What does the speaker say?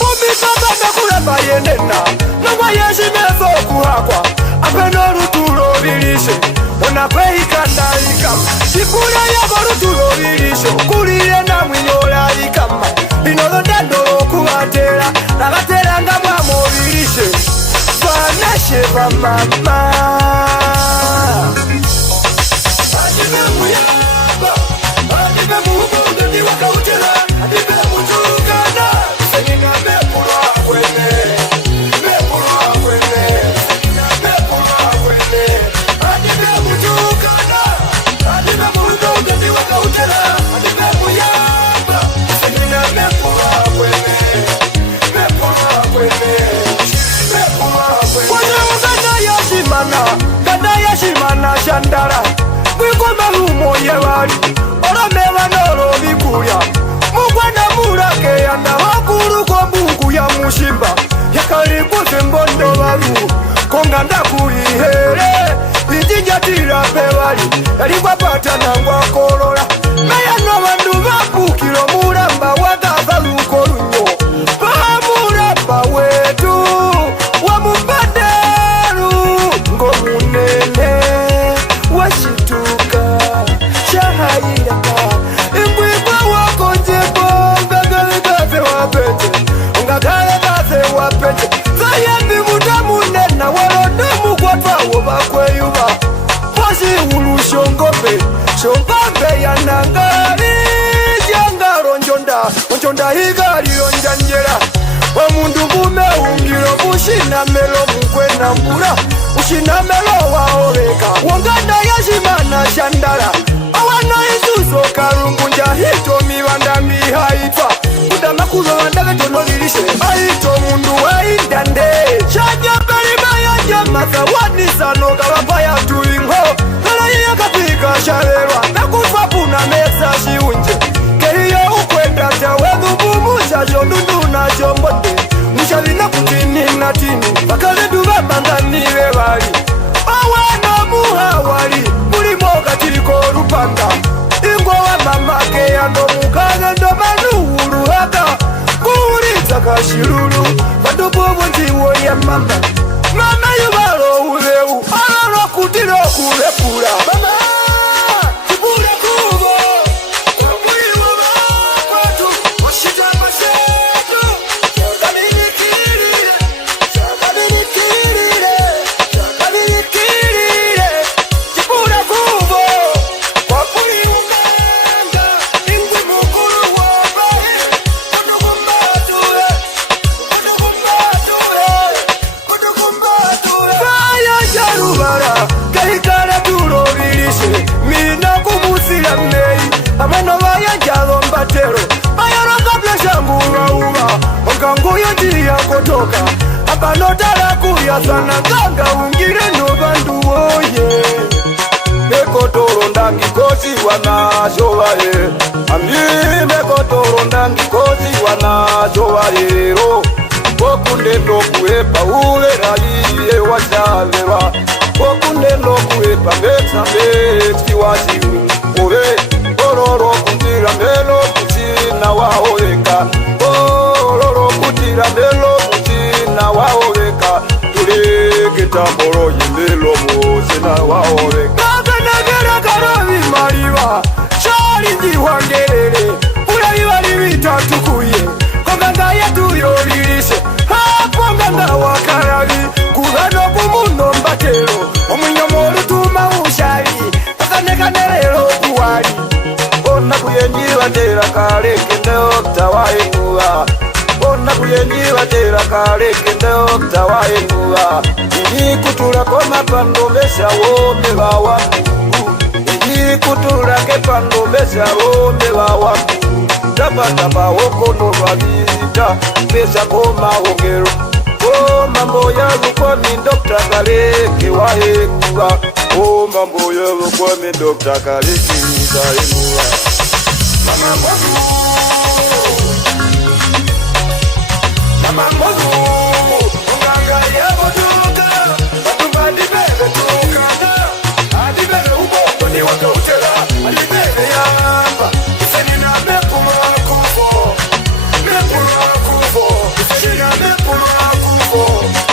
Umikabanda kuleba yenena Nangwa yeshi mezo kuhakwa Apeno rutulo vilishe Unakwehikanda ikama Shikura yabo rutulo vilishe Kulile na mwinyola ikama Inolo ndandolo kuwatela Nagatela nga mwamo vilishe Vaneshe va mama Adibe muyaba Adibe muhubu Ndi wakautela Adibe mutukana Senina mepulwa kwene Mepulwa kwene Senina mepulwa kwene Adibe mutukana Adibe muhubu Ndi wakautela Adibe muyaba Senina mepulwa kwene Mepulwa kwene Mepulwa kwene Kwenye ugana yashimana Gana yashimana shandara Mwikoma humo yewali Oramela nolo vikulya Mugwena murake yanda Hakuru kwa mungu ya mushimba Yakalikuze mbondo walu Konganda kuihere Ijijatira pewali Yalikwa pata nangwa kolola Maya no wandu vapukilo Muramba wagaza lukolunyo Pamuramba wetu Wamubaderu Ngomunene Washituka Shahayaka Imbwibwa wako njebo Ngagalegaze wapete Ngagalegaze wapete Zayambi mudamunena Walonemu kwa pawo bakweyuba Posi ulu shongope Shongombe ya nangari Jangaro njonda Njonda higari onjanjera Wamundu bume ungiro Ushina melo mkwena mbura Ushina melo waoreka Wanganda yashimana shandara Awana izuzo karungunja Hito miwanda mihaitwa Kudama kuzo wandage tono lilishe Aito mundu wa indande Shanya berima ya jamasa Wadisano kalapaya tuingo Nala iya kapika sharerwa Nakufa puna mesa shiunje Keriyo ukwenda chawedu Bumusha jondundu na jombonde Mushalina kutini na tini Bakaledu vabangamiwe wali Awana muhawali Mulimo katiko rupanga Ingo wa mamake yando mukaga ndo manuhuru haka Kuhuriza kashiruru Vadububu njiwo ya mama Mama yubalo uleu Alaro kutiro kulepura Mama Kibule kubo Kumbuiwa watu Washitamba setu Chakaminikirire Chakaminikirire Chakaminikirire Kibule kubo Wapuri umenda Ingwi mukuru wabahe Kutukumbature Kutukumbature Kutukumbature Kaya jarubara Kahikara duro vilishe Mina kumusira mei Amano vaya jalo mbatero Ayaro kabla shambura uwa Onganguyo jia kotoka Abanotara kuya sana Ganga ungire no bandu oye Mekotoro ndangi kozi wana showaye Ami mekotoro ndangi kozi wana showaye Ro Okunde no kuepa ule raiye wajalewa Okunde no kuepa meta meti wajimu Ove Ororo kutira melo kutina waoreka Ororo kutira melo kutina waoreka Tuleke tamboro yimelo mozina waoreka Kaganagera karovi mariwa Shari ndiwangerere Ulaviwa livita tukuye Konganga yetu yoririshe Hapo nganga wakaravi Kugano kumuno mbatero Omunyomoru tuma ushari Kakanekanerero kuwari Ona kuyenjiwa tera kare kendeo tawae nguwa Ona kuyenjiwa tera kare kendeo tawae nguwa Ini kutura koma pando mesha wome wawa mungu Ini kutura ke pando mesha wome wawa mungu Tapa tapa wokono wabida Mesha koma wogero Oh mambo ya lukwami Dr. Kaleke wae nguwa Oh mambo ya lukwami Dr. Kaleke wae nguwa Mama Mbozu Mama Mbozu Unganga ya boduka Batumba dibebe tukana Adibebe ubo Toni waka utela Adibebe yamba Isenina mambo